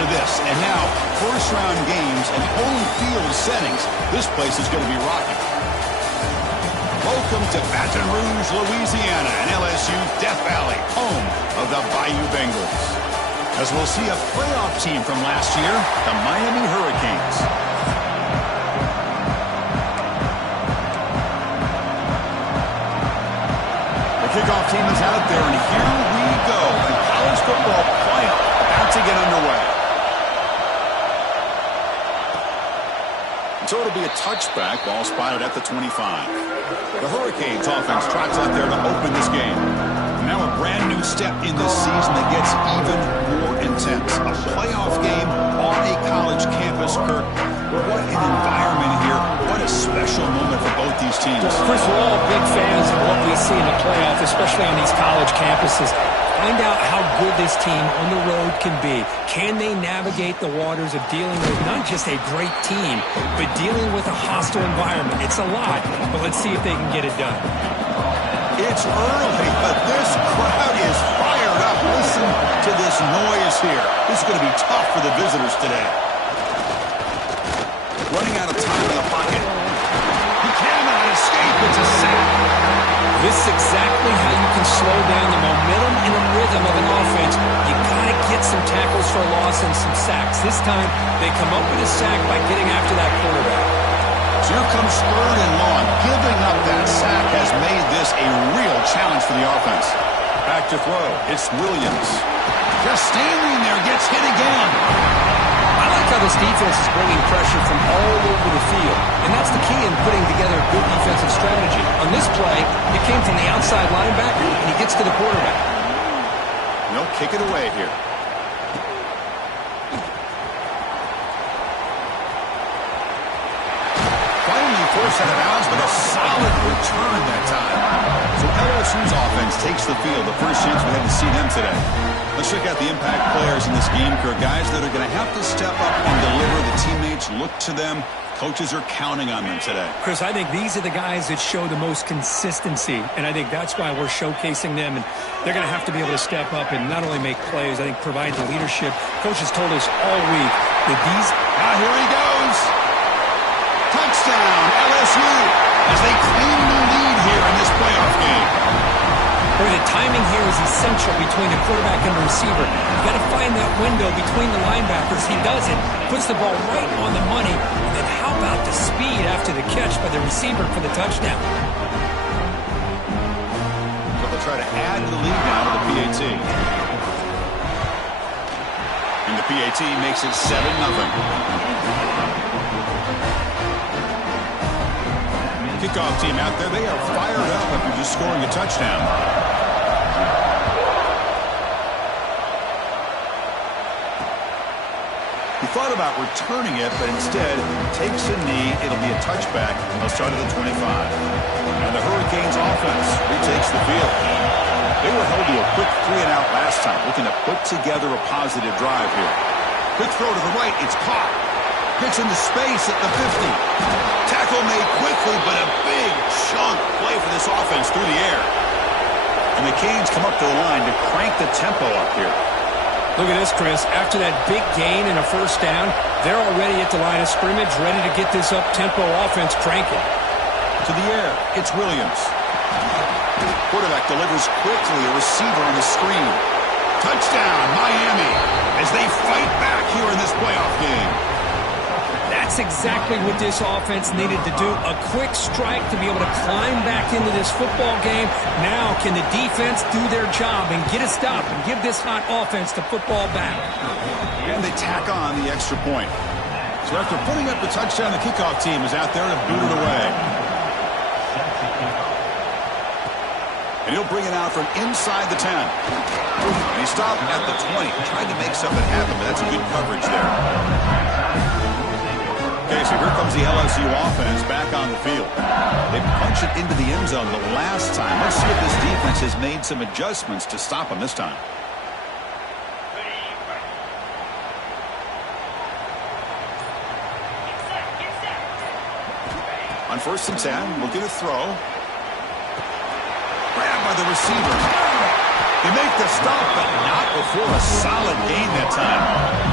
to this. And now, first-round games and home field settings. This place is going to be rocking. Welcome to Baton Rouge, Louisiana, and LSU's Death Valley, home of the Bayou Bengals. As we'll see a playoff team from last year, the Miami Hurricanes. The kickoff team is out there, and here we go. The college football playoff about to get underway. So it'll be a touchback, ball spotted at the 25. The Hurricanes offense trots out there to open this game. Now a brand new step in this season that gets even more intense. A playoff game on a college campus, Kirk. What an environment here. What a special moment for both these teams. Chris, we're all big fans of what we see in the playoff, especially on these college campuses. Find out how good this team on the road can be. Can they navigate the waters of dealing with not just a great team, but dealing with a hostile environment? It's a lot, but let's see if they can get it done. It's early, but this crowd is fired up. Listen to this noise here. This is going to be tough for the visitors today. Running out of time in the pocket. He cannot escape. It's a sack. This is exactly how you can slow down the momentum and the rhythm of an offense. You got to get some tackles for loss and some sacks. This time, they come up with a sack by getting after that quarterback. So here comes third and long. Giving up that sack has made this a real challenge for the offense. Back to throw. It's Williams. Just standing there, gets hit again. I like how this defense is bringing pressure from all over the field, and that's the key in putting together a good defensive strategy. On this play, it came from the outside linebacker, and he gets to the quarterback. No, kick it away here. Finally forced out of bounds, but a solid return that time. So LSU's offense takes the field. The first chance we had to see them today. Let's check out the impact players in this game, Kirk. Guys that are going to have to step up and deliver. The teammates look to them. Coaches are counting on them today. Chris, I think these are the guys that show the most consistency, and I think that's why we're showcasing them. And they're going to have to be able to step up and not only make plays, I think provide the leadership. Coaches told us all week that these... Now here he goes. Touchdown, LSU, as they claim the lead here in this playoff game. Boy, the timing here is essential between the quarterback and the receiver. You've got to find that window between the linebackers. He does it, puts the ball right on the money. And then how about the speed after the catch by the receiver for the touchdown? So they'll try to add to the lead now to the PAT. And the PAT makes it 7-0. Kickoff team out there, they are fired up after just scoring a touchdown. He thought about returning it, but instead takes a knee. It'll be a touchback. They'll start at the 25. And the Hurricanes offense retakes the field. They were held to a quick 3-and-out last time, looking to put together a positive drive here. Quick throw to the right, it's caught. Gets into space at the 50. Tackle made quickly, but a big chunk play for this offense through the air. And the Canes come up to the line to crank the tempo up here. Look at this, Chris. After that big gain and a first down, they're already at the line of scrimmage, ready to get this up-tempo offense cranking. To the air, it's Williams. Quarterback delivers quickly, a receiver on the screen. Touchdown, Miami, as they fight back here in this playoff game. That's exactly what this offense needed to do. A quick strike to be able to climb back into this football game. Now can the defense do their job and get a stop and give this hot offense the football back? And they tack on the extra point. So after putting up the touchdown, the kickoff team is out there to boot it away. And he'll bring it out from inside the 10. And he stopped at the 20. Tried to make something happen, but that's good coverage there. Okay, so here comes the LSU offense back on the field. They punch it into the end zone the last time. Let's see if this defense has made some adjustments to stop them this time. On 1st and 10, looking to throw. Grabbed by the receiver. They make the stop, but not before a solid gain that time.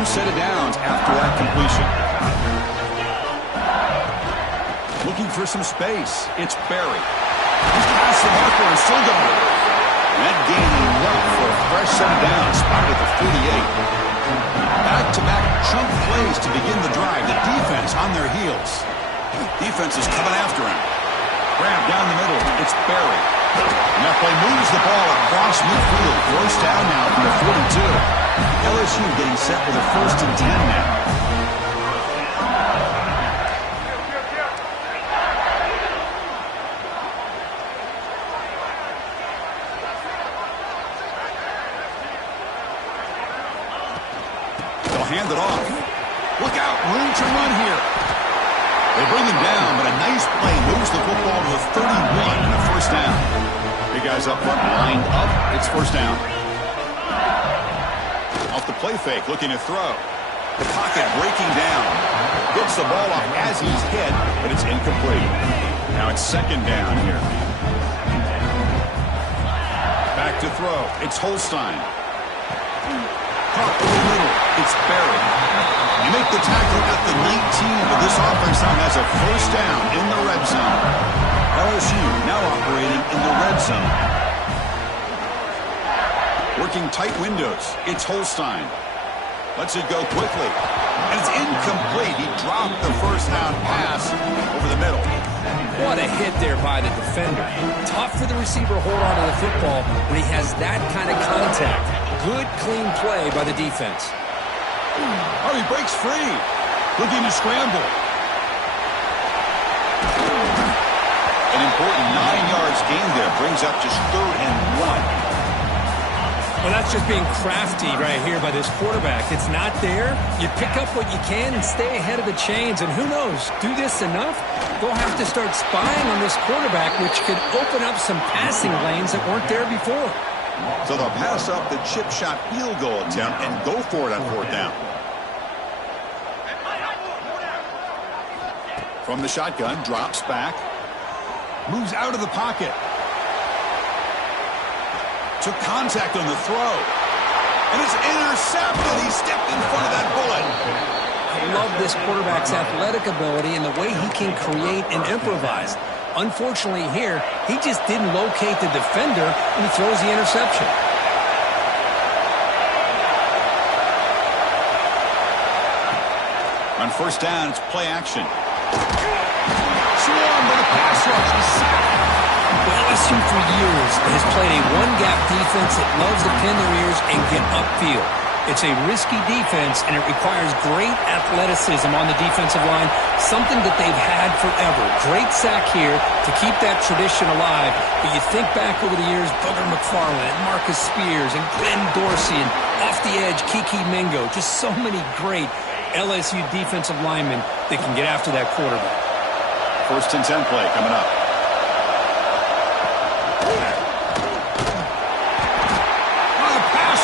new set of downs after that completion. Looking for some space. It's Berry. He's past the marker and still going. That gain enough for a fresh set of downs, spotted at the 48. Back-to-back chunk plays to begin the drive. The defense on their heels. Defense is coming after him. Grab down the middle. It's Berry. And that play moves the ball across midfield. First down now from the 42. LSU getting set with a 1st and 10 now. They'll hand it off. Look out, room to run here. They bring him down, but a nice play moves the football to the 31 and a 1st down. Big guys up front lined up. It's 1st down. Off the play fake, looking to throw. The pocket breaking down. Gets the ball off as he's hit, but it's incomplete. Now it's 2nd down here. Back to throw. It's Holstein. Caught over the middle. It's Berry. You make the tackle at the 19, but this offense now has a 1st down in the red zone. LSU now operating in the red zone. Working tight windows. It's Holstein. Lets it go quickly. And it's incomplete. He dropped the 1st down pass over the middle. What a hit there by the defender. Tough for the receiver to hold on to the football when he has that kind of contact. Good, clean play by the defense. Oh, he breaks free. Looking to scramble. An important 9 yards gain there. Brings up just 3rd and 1. Well, that's just being crafty right here by this quarterback. It's not there. You pick up what you can and stay ahead of the chains. And who knows, do this enough, they'll have to start spying on this quarterback, which could open up some passing lanes that weren't there before. So they'll pass up the chip shot field goal attempt and go for it on 4th down. From the shotgun, drops back. Moves out of the pocket. Took contact on the throw. And it's intercepted. He stepped in front of that bullet. I love this quarterback's athletic ability and the way he can create and improvise. Unfortunately here, he just didn't locate the defender and he throws the interception. On 1st down, it's play action. Swarmed by the pass rush. He's sacked. LSU for years has played a one-gap defense that loves to pin their ears and get upfield. It's a risky defense, and it requires great athleticism on the defensive line, something that they've had forever. Great sack here to keep that tradition alive. But you think back over the years, Booger McFarland and Marcus Spears and Glenn Dorsey and off the edge, Kiki Mingo. Just so many great LSU defensive linemen that can get after that quarterback. 1st and 10 play coming up.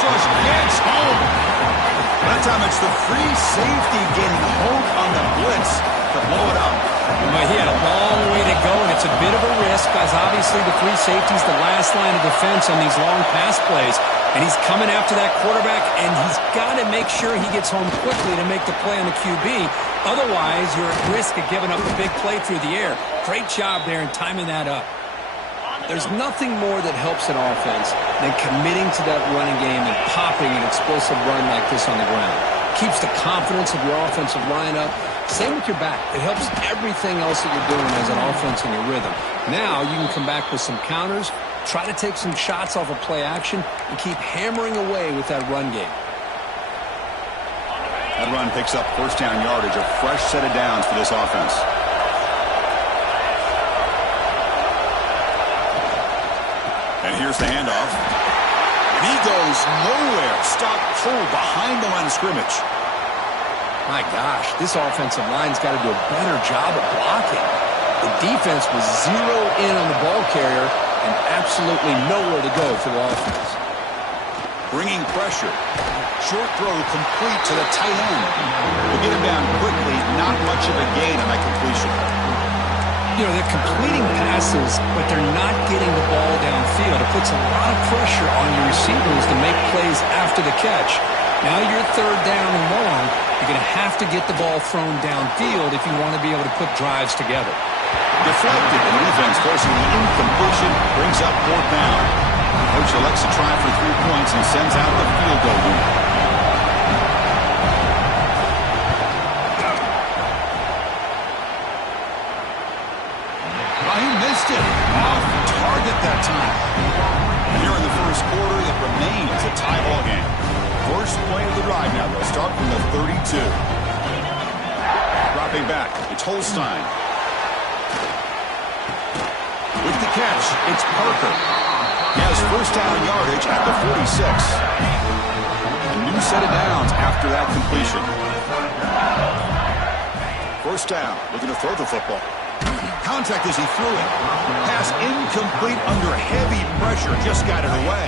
Gets home. That time it's the free safety getting home on the blitz to blow it up. Well, he had a long way to go, and it's a bit of a risk because obviously the free safety's the last line of defense on these long pass plays. And he's coming after that quarterback, and he's got to make sure he gets home quickly to make the play on the QB. Otherwise, you're at risk of giving up a big play through the air. Great job there in timing that up. There's nothing more that helps an offense than committing to that running game and popping an explosive run like this on the ground. Keeps the confidence of your offensive line up. Same with your back. It helps everything else that you're doing as an offense in your rhythm. Now you can come back with some counters, try to take some shots off of play action, and keep hammering away with that run game. That run picks up 1st down yardage, a fresh set of downs for this offense. And here's the handoff. And he goes nowhere. Stopped cold behind the line of scrimmage. My gosh, this offensive line's got to do a better job of blocking. The defense was zero in on the ball carrier and absolutely nowhere to go for the offense. Bringing pressure. Short throw complete to the tight end. We'll get him down quickly. Not much of a gain on that completion. You know, they're completing passes, but they're not getting the ball downfield. It puts a lot of pressure on your receivers to make plays after the catch. Now you're 3rd down and 1, You're going to have to get the ball thrown downfield if you want to be able to put drives together. Deflected, and the defense forcing the incompletion, brings up 4th down. Coach elects to try for 3 points and sends out the field goal unit. He missed it. Off target that time. And here in the first quarter, it remains a tie ball game. First play of the drive now. They'll start from the 32. Dropping back, it's Holstein. With the catch, it's Parker. He has first down yardage at the 46. A new set of downs after that completion. First down, looking to throw the football. Contact as he threw it. Pass incomplete under heavy pressure. Just got it away.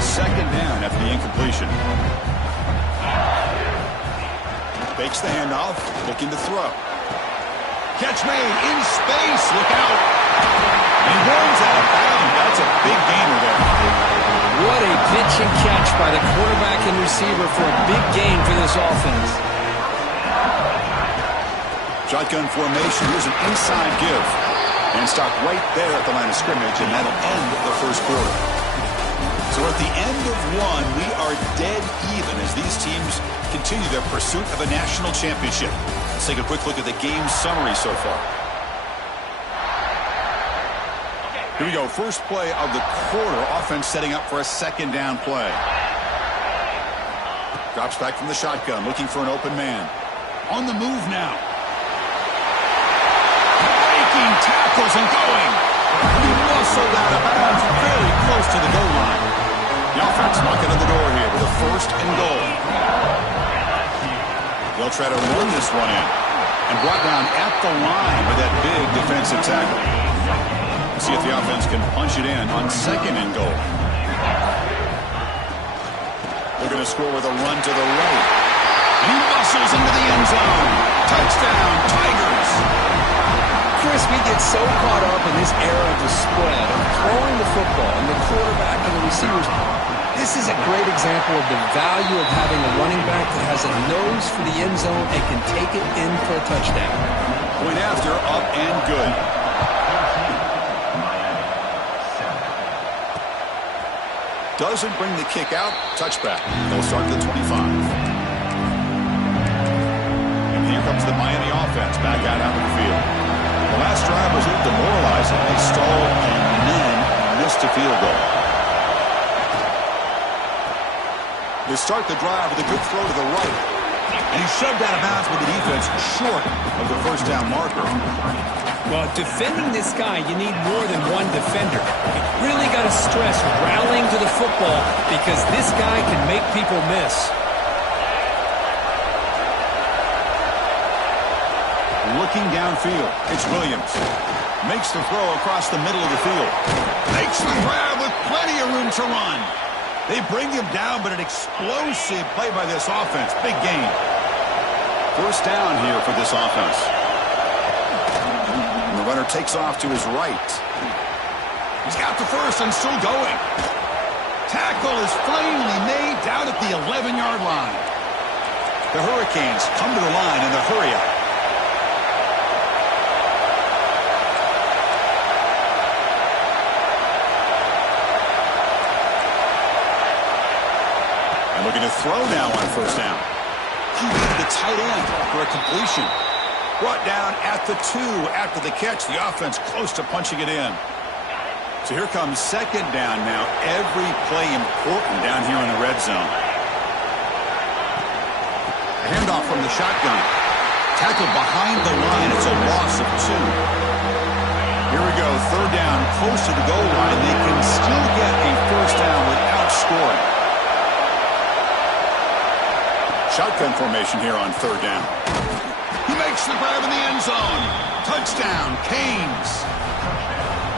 Second down after the incompletion. Fakes the handoff. Looking to throw. Catch made in space. Look out. And runs out of bounds. That's a big gainer there. What a pitch and catch by the quarterback and receiver for a big gain for this offense. Shotgun formation. Here's an inside give. And stop right there at the line of scrimmage, and that'll end the first quarter. So at the end of one, we are dead even as these teams continue their pursuit of a national championship. Let's take a quick look at the game summary so far. Here we go. First play of the quarter. Offense setting up for a second down play. Drops back from the shotgun, looking for an open man. On the move now. Tackles and going. He muscled out of bounds very close to the goal line. The offense knocking on the door here with a first and goal. They'll try to run this one in. And brought down at the line with that big defensive tackle. See if the offense can punch it in on second and goal. They're going to score with a run to the right. And he muscles into the end zone. Touchdown, Tigers. Chris, we get so caught up in this era of the spread, of throwing the football, and the quarterback and the receivers. This is a great example of the value of having a running back that has a nose for the end zone and can take it in for a touchdown. Point after, up and good. Doesn't bring the kick out. Touchback. They'll start at the 25. And here comes the Miami offense back out onto the field. The last drive was a little demoralizing. They stalled and then missed a field goal. They start the drive with a good throw to the right. And he's shoved out of bounds with the defense short of the first down marker. Well, defending this guy, you need more than one defender. You really got to stress rallying to the football because this guy can make people miss. Looking downfield, it's Williams. Makes the throw across the middle of the field. Makes the grab with plenty of room to run. They bring him down, but an explosive play by this offense. Big gain. First down here for this offense. And the runner takes off to his right. He's got the first and still going. Tackle is finally made down at the 11-yard line. The Hurricanes come to the line in the hurry up. Looking to throw now on first down. He needed the tight end for a completion. Brought down at the 2 after the catch. The offense close to punching it in. So here comes second down now. Every play important down here in the red zone. A handoff from the shotgun. Tackled behind the line. It's a loss of 2. Here we go. Third down close to the goal line. They can still get a first down without scoring. Shotgun formation here on third down. He makes the grab in the end zone. Touchdown, Canes.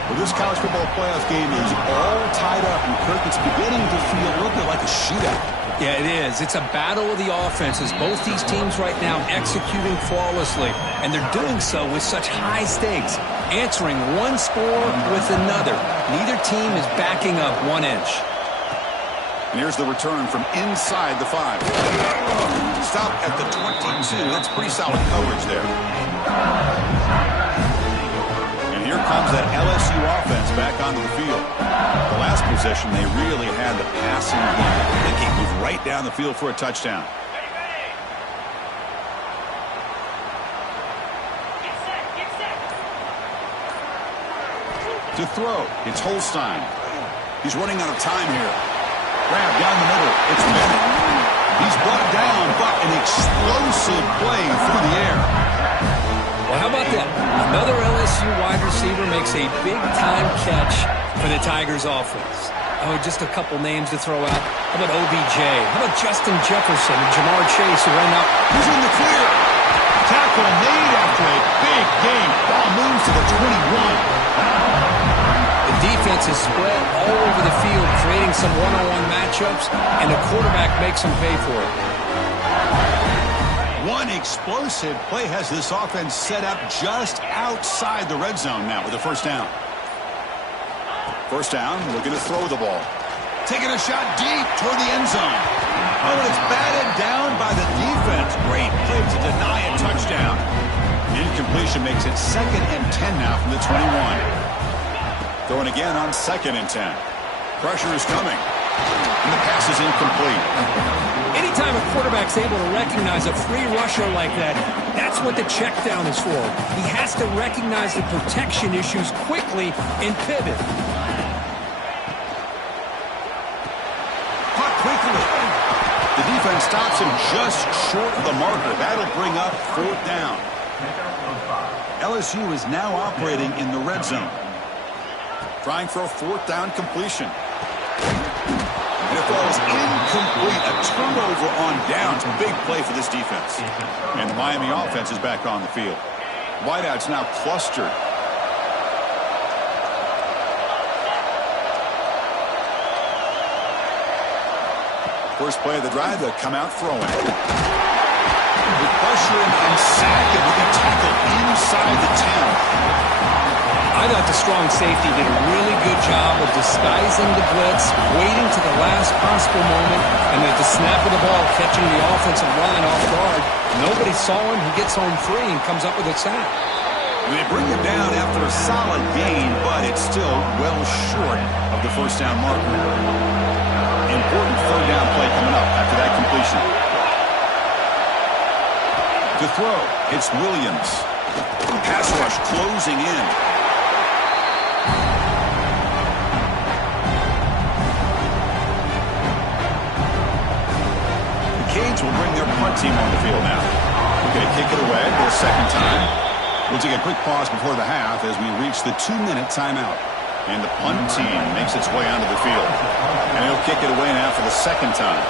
Well, this college football playoff game is all tied up, and Kirk, it's beginning to feel a little bit like a shootout. Yeah, it is. It's a battle of the offenses. Both these teams right now executing flawlessly, and they're doing so with such high stakes, answering one score with another. Neither team is backing up 1 inch. And here's the return from inside the 5. Stop at the 20. 2. That's pretty solid coverage there. And here comes that LSU offense back onto the field. The last possession, they really had the passing game. They can move right down the field for a touchdown. To throw, it's Holstein. He's running out of time here. Grab down the middle. It's Bennett. He's brought down, but an explosive play through the air. Well, how about that? Another LSU wide receiver makes a big-time catch for the Tigers offense. Oh, just a couple names to throw out. How about OBJ? How about Justin Jefferson and Jamar Chase who ran out? Who's in the clear? Tackle made after a big game. Ball moves to the 21. The defense is spread all over the field, creating some one-on-one matchups, and the quarterback makes them pay for it. One explosive play has this offense set up just outside the red zone now with a first down. First down, looking to throw the ball. Taking a shot deep toward the end zone. Oh, and it's batted down by the defense. Great play to deny a touchdown. Incompletion makes it 2nd and 10 now from the 21. Throwing again on 2nd and 10. Pressure is coming. And the pass is incomplete. Anytime a quarterback's able to recognize a free rusher like that, that's what the check down is for. He has to recognize the protection issues quickly and pivot. Caught quickly. The defense stops him just short of the marker. That'll bring up 4th down. LSU is now operating in the red zone. Trying for a 4th down completion. And it falls incomplete. A turnover on downs. Big play for this defense. And the Miami offense is back on the field. Wideouts now clustered. First play of the drive, they'll come out throwing. With pressure and sack, it will be tackled inside the 10. I thought the strong safety did a really good job of disguising the blitz, waiting to the last possible moment, and at the snap of the ball, catching the offensive line off guard. Nobody saw him. He gets home free and comes up with a sack. They bring him down after a solid gain, but it's still well short of the first down marker. Important 3rd down play coming up after that completion. To throw, it's Williams. Pass rush closing in. Canes will bring their punt team on the field now. We're going to kick it away for a 2nd time. We'll take a quick pause before the half as we reach the 2-minute timeout. And the punt team makes its way onto the field. And he'll kick it away now for the 2nd time.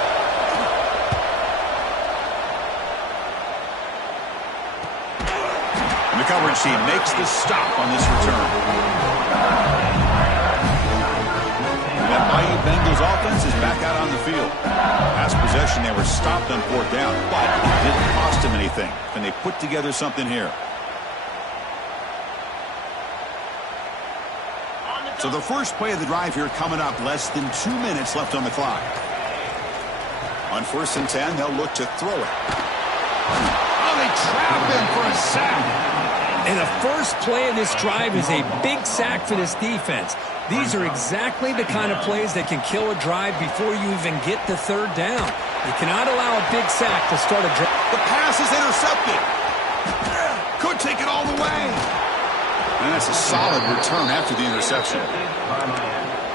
And the coverage team makes the stop on this return. That Miami Bengals offense is back out on the field. Last possession, they were stopped on 4th down, but it didn't cost them anything. And they put together something here. So the first play of the drive here coming up, less than 2 minutes left on the clock. On 1st and 10, they'll look to throw it. Oh, they trap him for a sack. And the first play of this drive is a big sack for this defense. These are exactly the kind of plays that can kill a drive before you even get to 3rd down. You cannot allow a big sack to start a drive. The pass is intercepted. Could take it all the way. And that's a solid return after the interception.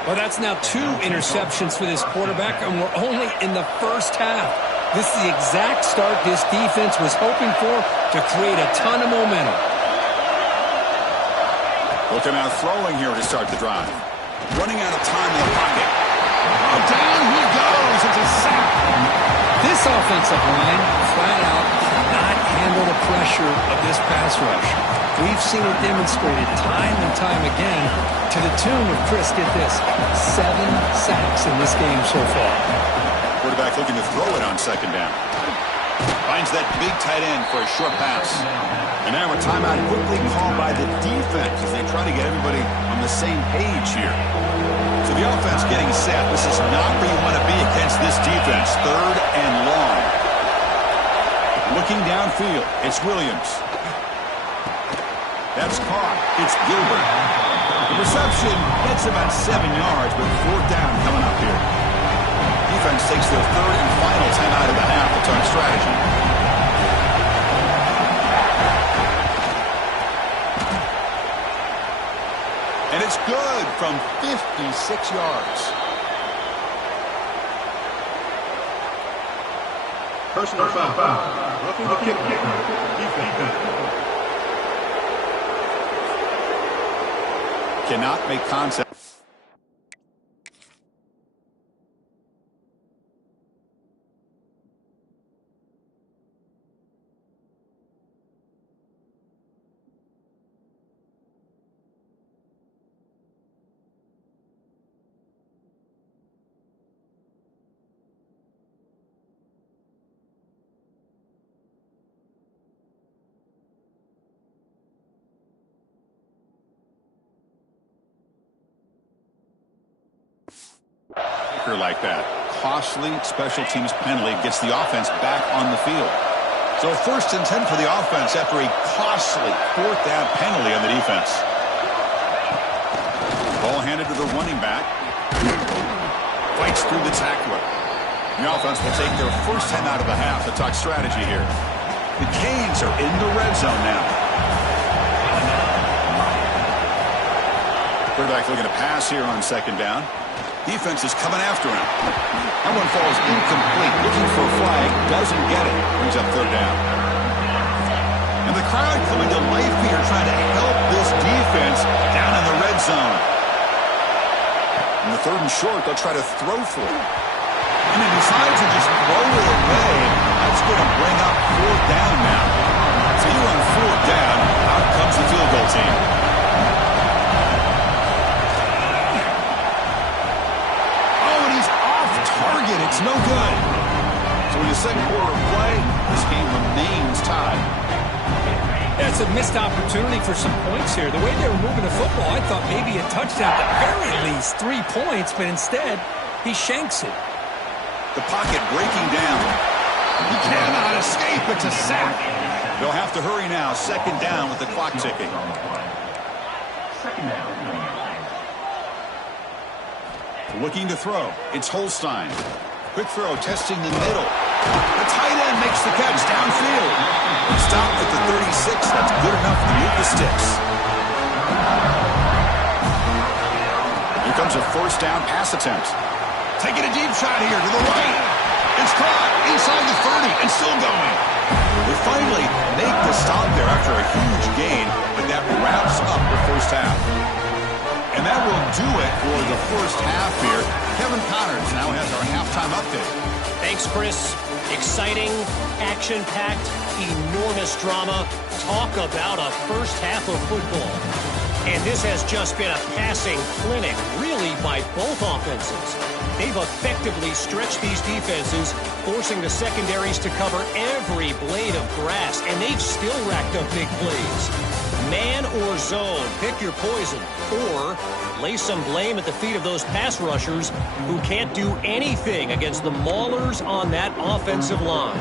Well, that's now 2 interceptions for this quarterback, and we're only in the first half. This is the exact start this defense was hoping for to create a ton of momentum. Looking out throwing here to start the drive. Running out of time in the pocket. Oh, down he goes. It's a sack. This offensive line, flat out, cannot handle the pressure of this pass rush. We've seen it demonstrated time and time again to the tune of, Chris, get this, 7 sacks in this game so far. Quarterback looking to throw it on 2nd down. Finds that big tight end for a short pass. And now a timeout quickly called by the defense as they try to get everybody on the same page here. So the offense getting set. This is not where you want to be against this defense. 3rd and long. Looking downfield, it's Williams. That's caught. It's Gilbert. The reception gets about 7 yards, but 4th down coming up here. Defense takes their 3rd and final timeout of the half to talk strategy. And it's good from 56 yards. Personal foul. Roughing the kicker. Defense. Cannot make contact. Like that. Costly special teams penalty gets the offense back on the field. So 1st and 10 for the offense after a costly 4th down penalty on the defense. Ball handed to the running back. Fights through the tackler. The offense will take their first 10 out of the half to talk strategy here. The Canes are in the red zone now. Quarterback looking to pass here on 2nd down. Defense is coming after him. That one falls incomplete. Looking for a flag. Doesn't get it. Brings up 3rd down. And the crowd coming to life here trying to help this defense down in the red zone. In the 3rd and short, they'll try to throw for it. And he decides to just throw it away. That's going to bring up 4th down now. So you're on 4th down. Out comes the field goal team. Target, it's no good. So in the 2nd quarter of play, this game remains tied. That's a missed opportunity for some points here. The way they were moving the football, I thought maybe a touchdown, at the very least 3 points, but instead, he shanks it. The pocket breaking down. He cannot escape. It's a sack. They'll have to hurry now. 2nd down with the clock ticking. 2nd down. Looking to throw. It's Holstein. Quick throw, testing the middle. The tight end makes the catch downfield. Stopped at the 36. That's good enough to move the sticks. Here comes a 1st down pass attempt. Taking a deep shot here to the right. It's caught inside the 30 and still going. They finally make the stop there after a huge gain, but that wraps up the 1st half. And that will do it for the 1st half here. Kevin Connors now has our halftime update. Thanks, Chris. Exciting, action-packed, enormous drama. Talk about a 1st half of football. And this has just been a passing clinic, really, by both offenses. They've effectively stretched these defenses, forcing the secondaries to cover every blade of grass, and they've still racked up big plays. Man or zone, pick your poison, or lay some blame at the feet of those pass rushers who can't do anything against the maulers on that offensive line.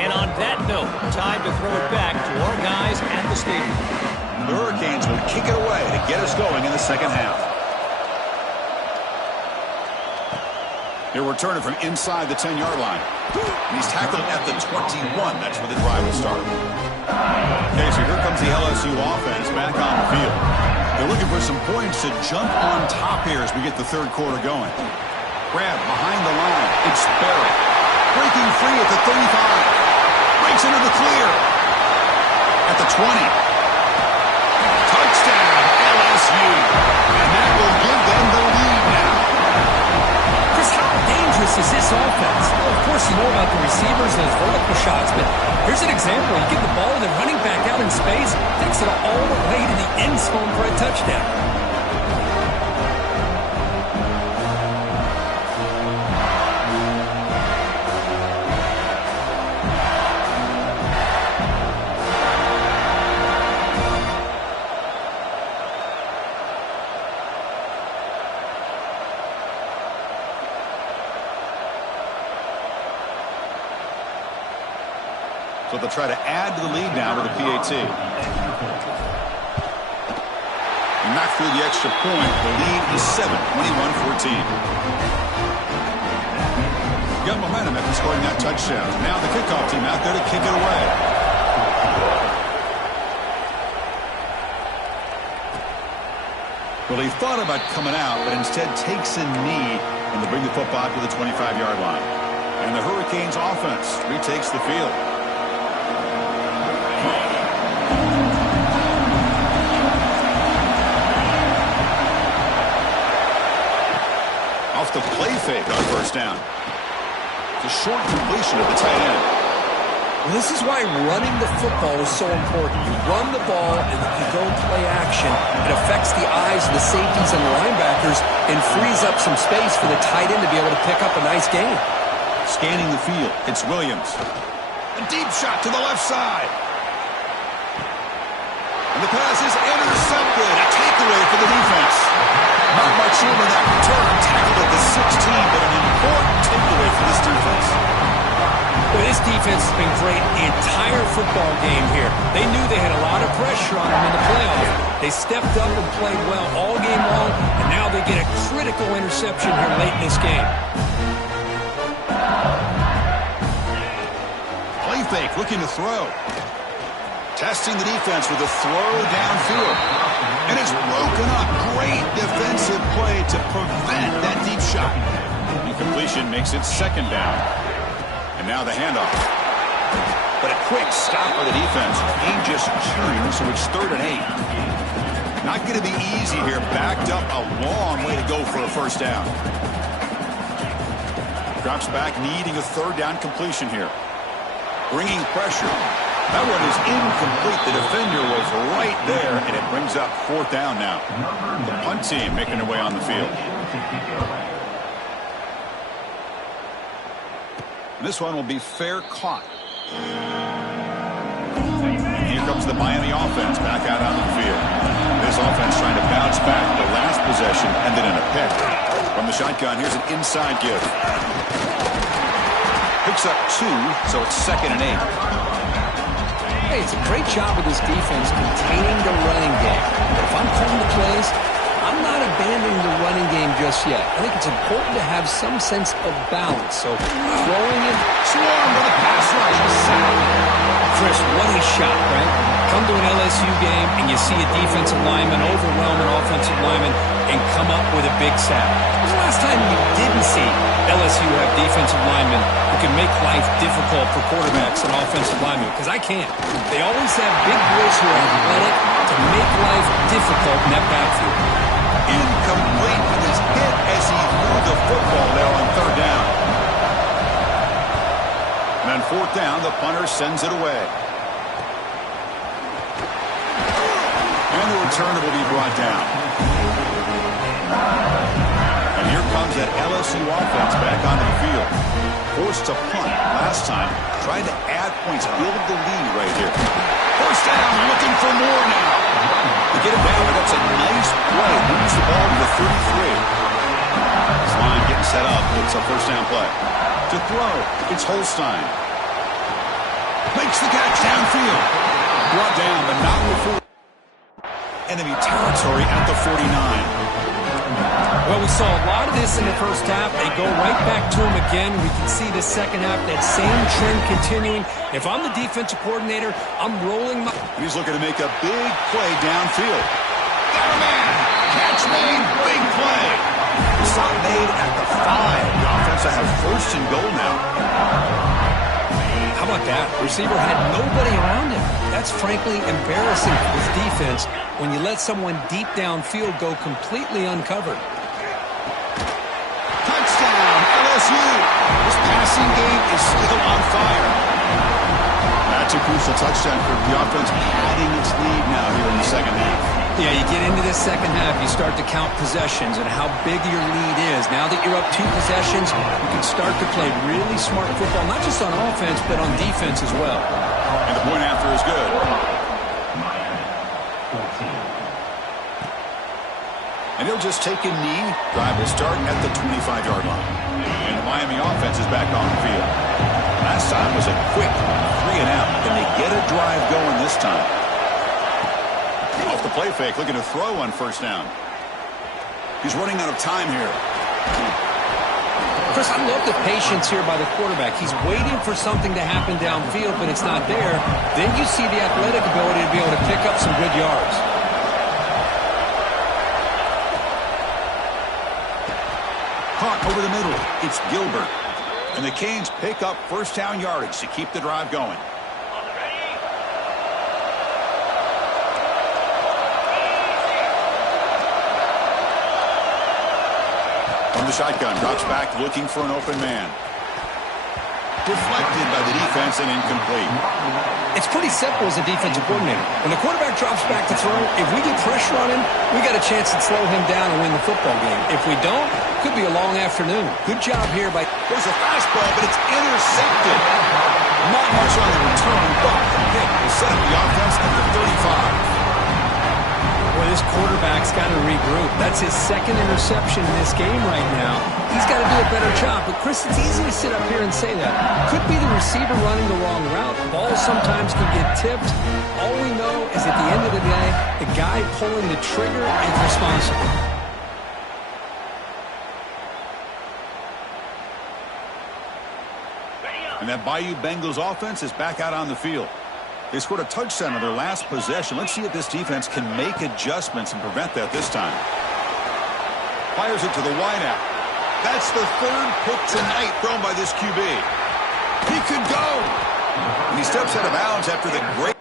And on that note, time to throw it back to our guys at the stadium. The Hurricanes will kick it away to get us going in the 2nd half. They're returning from inside the 10-yard line. And he's tackled at the 21. That's where the drive will start. Okay, so here comes the LSU offense back on the field. They're looking for some points to jump on top here as we get the 3rd quarter going. Grab behind the line. It's Barrett. Breaking free at the 35. Breaks into the clear. At the 20. Touchdown, LSU. And that will give them the lead now. Chris, how dangerous is this offense? Well, of course, you know about the receivers and those vertical shots, but here's an example. You give the ball to the running back out in space, takes it all the way to the end zone for a touchdown. So they'll try to add to the lead now with a PAT. And not through the extra point. The lead is 7, 21-14. Got momentum after scoring that touchdown. Now the kickoff team out there to kick it away. Well, he thought about coming out, but instead takes a knee, and they bring the football to the 25-yard line. And the Hurricanes offense retakes the field. Off the play fake on first down. It's a short completion of the tight end. Well, this is why running the football is so important. You run the ball and you go play action. It affects the eyes of the safeties and the linebackers and frees up some space for the tight end to be able to pick up a nice gain. Scanning the field, it's Williams. A deep shot to the left side. And the pass is intercepted. A takeaway for the defense. Not much room in that return. Tackled at the 16, but an important takeaway for this defense. Well, this defense has been great the entire football game here. They knew they had a lot of pressure on them in the playoffs. They stepped up and played well all game long, and now they get a critical interception here late in this game. Play fake, looking to throw. Testing the defense with a throw downfield. And it's broken up. Great defensive play to prevent that deep shot. Incompletion makes it second down. And now the handoff. But a quick stop by the defense. Game just churned, so it's 3rd and 8. Not going to be easy here. Backed up a long way to go for a first down. Drops back, needing a 3rd down completion here. Bringing pressure. That one is incomplete. The defender was right there, and it brings up 4th down now. The punt team making their way on the field. This one will be fair caught. And here comes the Miami offense back out onto the field. This offense trying to bounce back the last possession and then in a pick. From the shotgun, here's an inside give. Picks up 2, so it's 2nd and 8. Hey, it's a great job with this defense containing the running game. But if I'm calling the plays, I'm not abandoning the running game just yet. I think it's important to have some sense of balance. So throwing it, Swarm to the pass rush. Chris, what a shot, right? Come to an LSU game and you see a defensive lineman overwhelm an offensive lineman and come up with a big sack. When was the last time you didn't see LSU have defensive linemen who can make life difficult for quarterbacks and offensive linemen? Because I can't. They always have big boys who are athletic to make life difficult in that backfield. Incomplete with his hit as he threw the football there on 3rd down. And on 4th down, the punter sends it away. And the returner will be brought down. And here comes that LSU offense back onto the field. Forced to punt last time. Tried to add points, build the lead right here. 1st down, looking for more now. To get it down, that's a nice play. Moves the ball to the 33. This line getting set up. It's a 1st down play. To throw, it's Holstein. Makes the catch downfield. Brought down, but not before. Enemy territory at the 49. Well, we saw a lot of this in the first half. They go right back to him again. We can see the second half, that same trend continuing. If I'm the defensive coordinator, I'm rolling my... He's looking to make a big play downfield. Got a man. Catch made. Big play. Stop made at the 5. The offense will have 1st and goal now. How about that? Receiver had nobody around him. That's frankly embarrassing for his defense when you let someone deep downfield go completely uncovered. Touchdown, LSU. This passing game is still on fire. That's a crucial touchdown for the offense, padding its lead now here in the second half. Yeah, you get into this second half, you start to count possessions and how big your lead is. Now that you're up 2 possessions, you can start to play really smart football, not just on offense, but on defense as well. And the point after is good. And he'll just take a knee. Drive will start at the 25-yard line. And the Miami offense is back on the field. Last time was a quick 3 and out. drive going this time. Off the play fake, looking to throw on first down. He's running out of time here. Chris, I love the patience here by the quarterback. He's waiting for something to happen downfield, but it's not there. Then you see the athletic ability to be able to pick up some good yards. Caught over the middle. It's Gilbert. And the Canes pick up first down yardage to keep the drive going. From the shotgun, drops back looking for an open man. Deflected by the defense and incomplete. It's pretty simple as a defensive coordinator. When the quarterback drops back to throw, if we get pressure on him, we got a chance to slow him down and win the football game. If we don't, it could be a long afternoon. Good job here by... There's a fastball, but it's intercepted. Not much on the return, but the hit will set up the offense at the 35. Boy, this quarterback's got to regroup. That's his second interception in this game right now. He's got to do a better job. But, Chris, it's easy to sit up here and say that. Could be the receiver running the wrong route. Balls sometimes can get tipped. All we know is at the end of the day, the guy pulling the trigger is responsible. And that Bayou Bengals offense is back out on the field. They scored a touchdown on their last possession. Let's see if this defense can make adjustments and prevent that this time. Fires it to the wideout. That's the third pick tonight thrown by this QB. He could go. And he steps out of bounds after the great...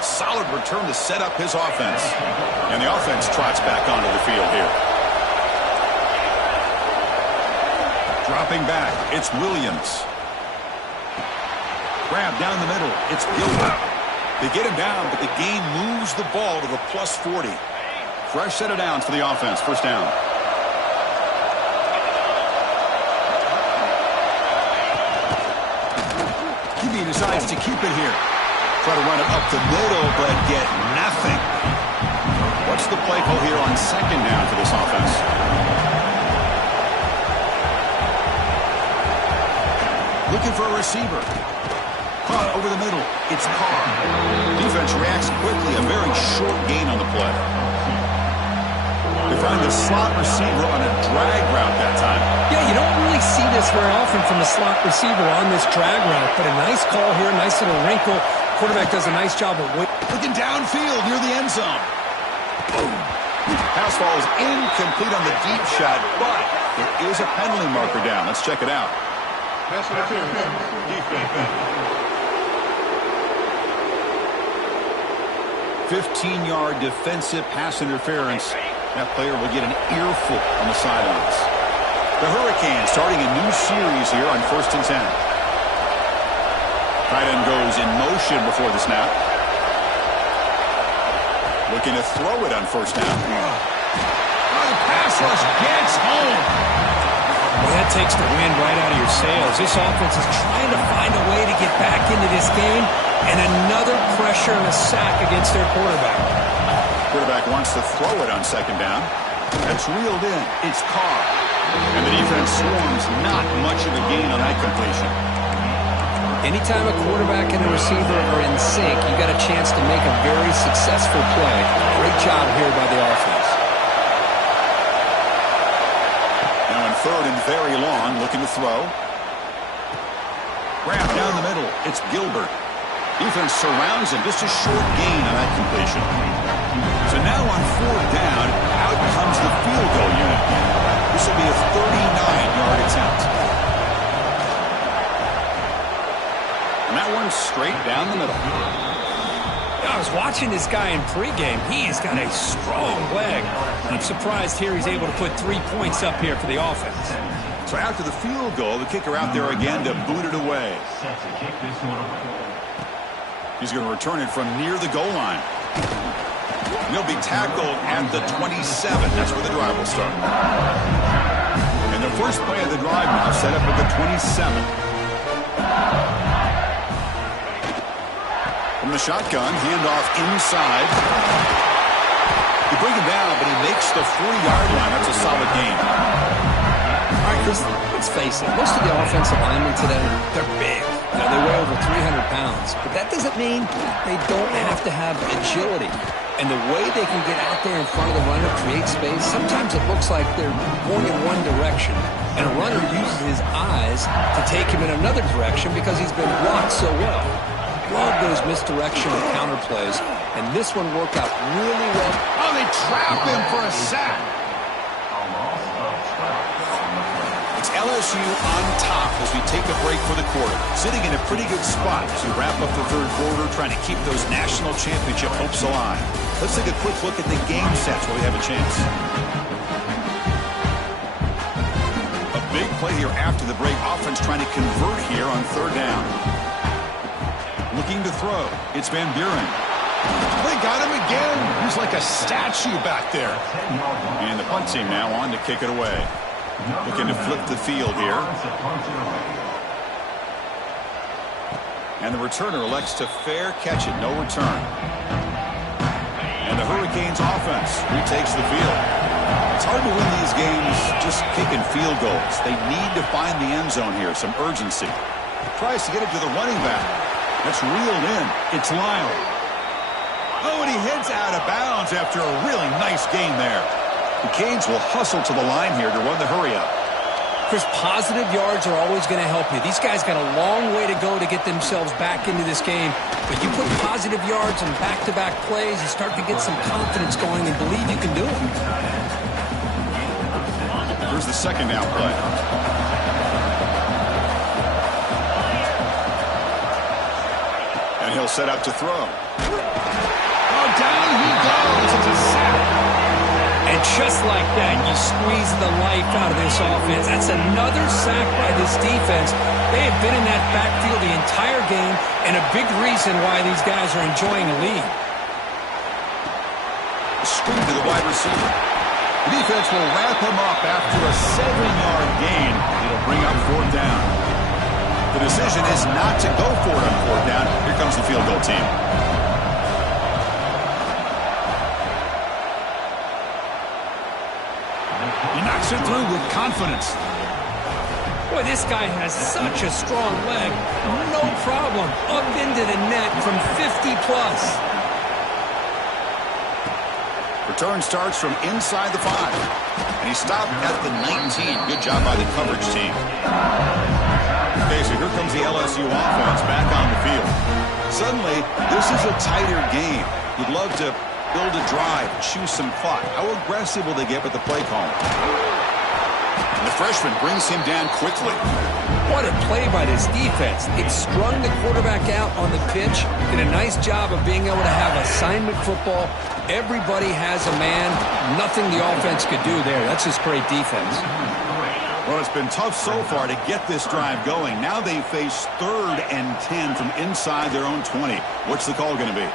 Solid return to set up his offense. And the offense trots back onto the field here. Dropping back, it's Williams. Grab down the middle, it's Gilbert. They get him down, but the game moves the ball to the plus 40. Fresh set of downs for the offense, first down. QB decides to keep it here. Try to run it up the middle, but get nothing. What's the play call here on second down for this offense? Looking for a receiver. Caught over the middle. It's Carr. Defense reacts quickly. A very short gain on the play. They find the slot receiver on a drag route that time. Yeah, you don't really see this very often from a slot receiver on this drag route, but a nice call here, nice little wrinkle. Quarterback does a nice job of looking downfield near the end zone. Boom. Pass falls incomplete on the deep shot, but there is a penalty marker down. Let's check it out. Pass interference. Defense. 15-yard defensive pass interference. That player will get an earful on the sidelines. The Hurricanes starting a new series here on 1st and 10. Tight end goes in motion before the snap. Looking to throw it on first down. The pass rush gets home. Well, that takes the wind right out of your sails. This offense is trying to find a way to get back into this game, and another pressure and a sack against their quarterback. Quarterback wants to throw it on second down. That's reeled in. It's Carr. And the defense swarms. Not much of a gain on that completion. Anytime a quarterback and a receiver are in sync, you got a chance to make a very successful play. Great job here by the offense. Now in third and very long, looking to throw. Grab down the middle. It's Gilbert. Defense surrounds him. Just a short gain on that completion. So now on fourth down, out comes the field goal unit. This will be a 39-yard attempt. And that one's straight down the middle. I was watching this guy in pregame. He's got a strong leg. I'm surprised here he's able to put 3 points up here for the offense. So after the field goal, the kicker out there again to boot it away. He's going to return it from near the goal line. He'll be tackled at the 27. That's where the drive will start. And the first play of the drive now set up at the 27. From the shotgun, handoff inside. You bring him down, but he makes the 40-yard line. That's a solid gain. All right, Chris, let's face it. Most of the offensive linemen today, they're big. You know, they weigh over 300 pounds. But that doesn't mean they don't have to have agility. And the way they can get out there in front of the runner, create space, sometimes it looks like they're going in one direction. And a runner uses his eyes to take him in another direction because he's been blocked so well. Love those misdirection and counter plays. And this one worked out really well. Oh, they trap him for a sack. It's LSU on top as we take a break for the quarter. Sitting in a pretty good spot as we wrap up the third quarter, trying to keep those national championship hopes alive. Let's take a quick look at the game sets where we have a chance. A big play here after the break. Offense trying to convert here on third down. Looking to throw. It's Van Buren. They got him again. He's like a statue back there. And the punt team now on to kick it away. Looking to flip the field here. And the returner elects to fair catch it. No return. And the Hurricanes offense retakes the field. It's hard to win these games just kicking field goals. They need to find the end zone here. Some urgency. Tries to get it to the running back. That's reeled in. It's Lyle. Oh, and he heads out of bounds after a really nice gain there. The Canes will hustle to the line here to run the hurry-up. Chris, positive yards are always going to help you. These guys got a long way to go to get themselves back into this game. But you put positive yards and back-to-back plays, you start to get some confidence going and believe you can do it. Here's the second down play. And he'll set up to throw. Oh, down he goes. It's a sack. And just like that, you squeeze the life out of this offense. That's another sack by this defense. They have been in that backfield the entire game, and a big reason why these guys are enjoying a lead. Screen to the wide receiver. The defense will wrap him up after a 7-yard gain. It'll bring up fourth down. The decision is not to go for it on fourth down. Here comes the field goal team. He knocks it through with confidence. Boy, this guy has such a strong leg. No problem. Up into the net from 50-plus. Return starts from inside the 5. And he stopped at the 19. Good job by the coverage team. Okay, so here comes the LSU offense back on the field. Suddenly, this is a tighter game. You'd love to build a drive, choose some clock. How aggressive will they get with the play call? And the freshman brings him down quickly. What a play by this defense. It strung the quarterback out on the pitch. Did a nice job of being able to have assignment football. Everybody has a man. Nothing the offense could do there. That's just great defense. Well, it's been tough so far to get this drive going. Now they face 3rd and 10 from inside their own 20. What's the call going to be?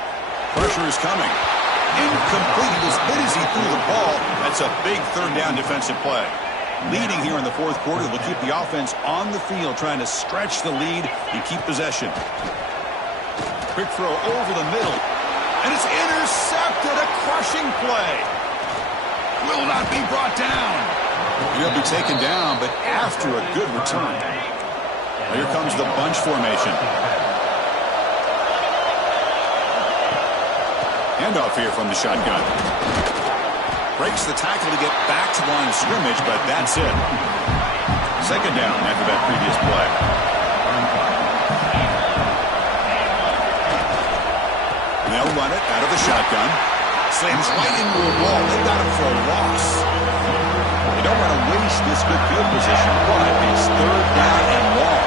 Pressure is coming. Incomplete. He was hit as he threw the ball. That's a big third down defensive play. Leading here in the fourth quarter will keep the offense on the field, trying to stretch the lead and keep possession. Quick throw over the middle. And it's intercepted. A crushing play. Will not be brought down. He'll be taken down, but after a good return. Well, here comes the bunch formation. Handoff here from the shotgun. Breaks the tackle to get back to the line of scrimmage, but that's it. Second down after that previous play. And they'll run it out of the shotgun. Slams right into a wall. They got him for a loss. They don't want to waste this good field position, but it's third down and long.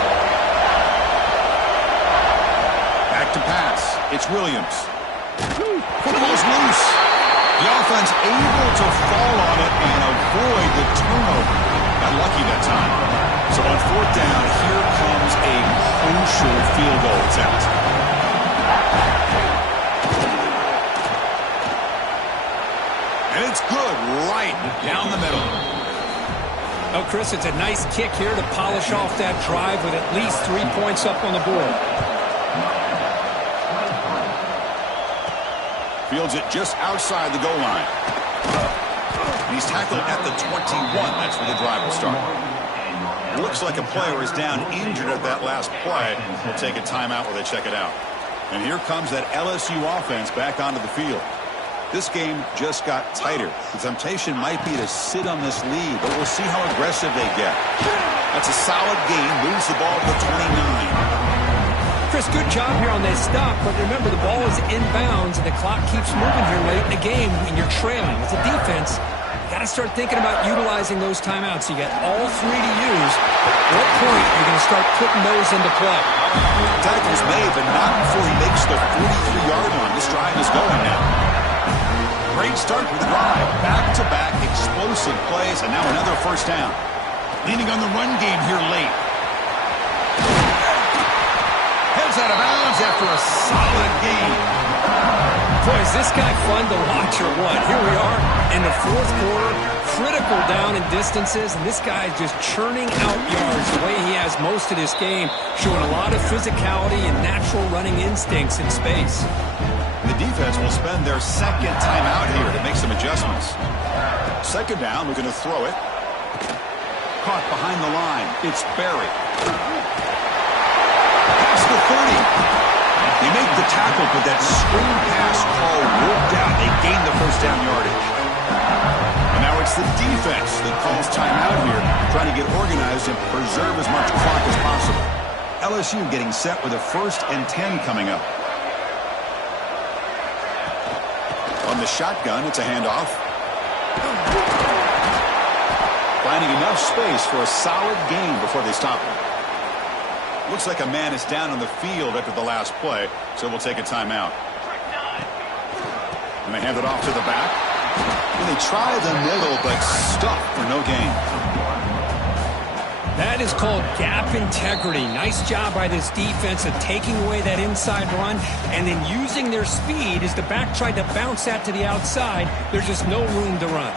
Back to pass. It's Williams. Football's loose. The offense able to fall on it and avoid the turnover. Got lucky that time. So on fourth down, here comes a crucial field goal attempt. And it's good right down the middle. Oh, Chris, it's a nice kick here to polish off that drive with at least 3 points up on the board. Fields it just outside the goal line. And he's tackled at the 21. That's where the drive will start. It looks like a player is down injured at that last play. We'll take a timeout while they check it out. And here comes that LSU offense back onto the field. This game just got tighter. The temptation might be to sit on this lead, but we'll see how aggressive they get. That's a solid gain. Moves the ball to the 29. Chris, good job here on that stop, but remember the ball is inbounds and the clock keeps moving here late in the game when you're trailing. As a defense, you got to start thinking about utilizing those timeouts. You got all three to use. At what point are you going to start putting those into play? Tackle's made, but not before he makes the 43-yard line. This drive is going now. Great start for the drive. Back-to-back explosive plays, and now another first down. Leaning on the run game here late. Heads out of bounds after a solid game. Boy, is this guy fun to watch or what? Here we are in the fourth quarter, critical down in distances, and this guy is just churning out yards the way he has most of this game, showing a lot of physicality and natural running instincts in space. The defense will spend their second timeout here to make some adjustments. Second down, we're going to throw it. Caught behind the line. It's Barry. Past the 30. They make the tackle, but that screen pass call worked out. They gain the first down yardage. And now it's the defense that calls timeout here, trying to get organized and preserve as much clock as possible. LSU getting set with a 1st and 10 coming up. On the shotgun, it's a handoff. Finding enough space for a solid gain before they stop him. Looks like a man is down on the field after the last play, so we'll take a timeout. And they hand it off to the back. And they try the middle, but stuck for no gain. That is called gap integrity. Nice job by this defense of taking away that inside run and then using their speed as the back tried to bounce that to the outside. There's just no room to run.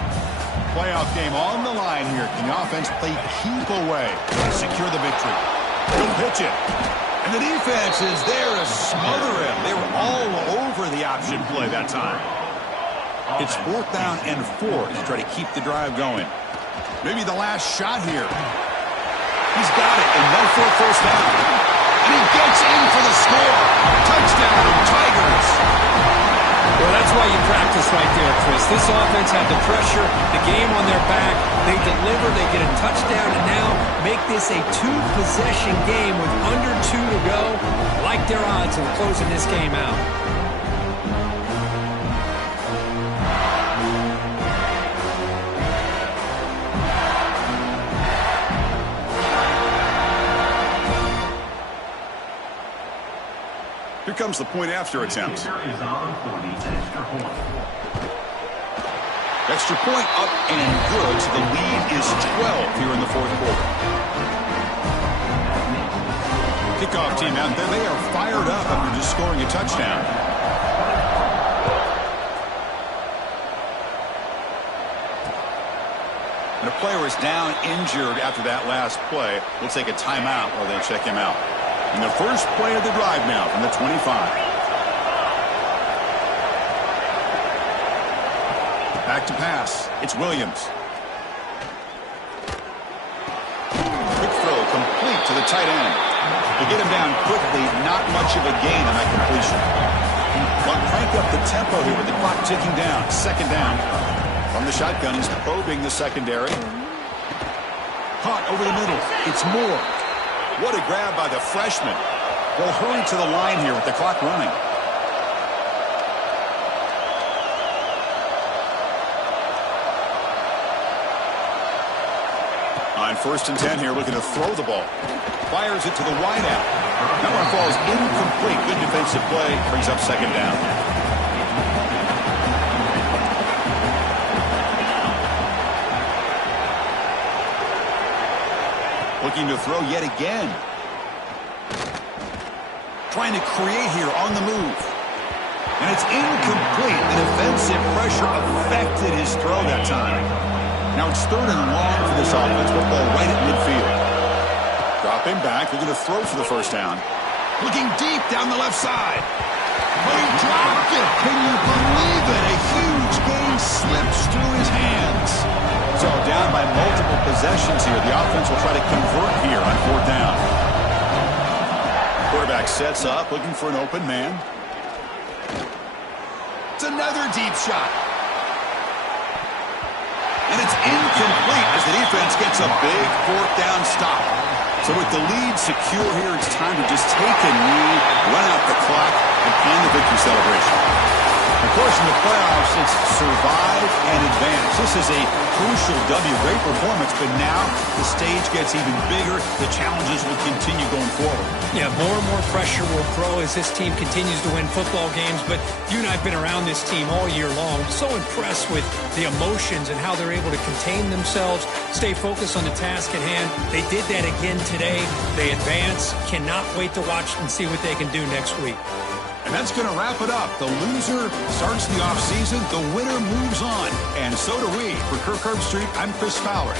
Playoff game on the line here. Can the offense play keep away and secure the victory? He'll pitch it. And the defense is there to smother him. They were all over the option play that time. It's 4th down and 4 to try to keep the drive going. Maybe the last shot here. He's got it, and no for a first down. And he gets in for the score. Touchdown, Tigers. Well, that's why you practice right there, Chris. This offense had the pressure, the game on their back. They deliver, they get a touchdown, and now make this a 2-possession game with under 2 to go. Like their odds of closing this game out. Here comes the point after attempt. Extra point up and good. So the lead is 12 here in the fourth quarter. Kickoff team out there. They are fired up after just scoring a touchdown. And a player is down injured after that last play. We'll take a timeout while they check him out. And the first play of the drive now from the 25. Back to pass. It's Williams. Quick throw complete to the tight end. To get him down quickly, not much of a gain on that completion. But crank up the tempo here with the clock ticking down. Second down. From the shotgun, he's probing the secondary. Caught over the middle. It's Moore. What a grab by the freshman. They'll hurry to the line here with the clock running. On 1st and 10 here, looking to throw the ball. Fires it to the wideout. That one falls incomplete. Good defensive play. Brings up second down. Looking to throw yet again. Trying to create here on the move. And it's incomplete. The defensive pressure affected his throw that time. Now it's 3rd and long for this offense. Football right at midfield. Dropping back. They're going to throw for the first down. Looking deep down the left side. Oh, he dropped it. Can you believe it? A huge gain slips through his hands. So down by multiple possessions here. The offense will try to convert here on 4th down. Quarterback sets up, looking for an open man. It's another deep shot. And it's incomplete as the defense gets a big 4th down stop. So with the lead secure here, it's time to just take a knee, run out the clock, and plan the victory celebration. Of course, in the playoffs, it's survive and advance. This is a crucial W. Great performance, but now the stage gets even bigger. The challenges will continue going forward. Yeah, more and more pressure will grow as this team continues to win football games. But you and I have been around this team all year long. So impressed with the emotions and how they're able to contain themselves, stay focused on the task at hand. They did that again today. They advance. Cannot wait to watch and see what they can do next week. And that's going to wrap it up. The loser starts the offseason. The winner moves on. And so do we. For Kirk Herbstreit, I'm Chris Fowler.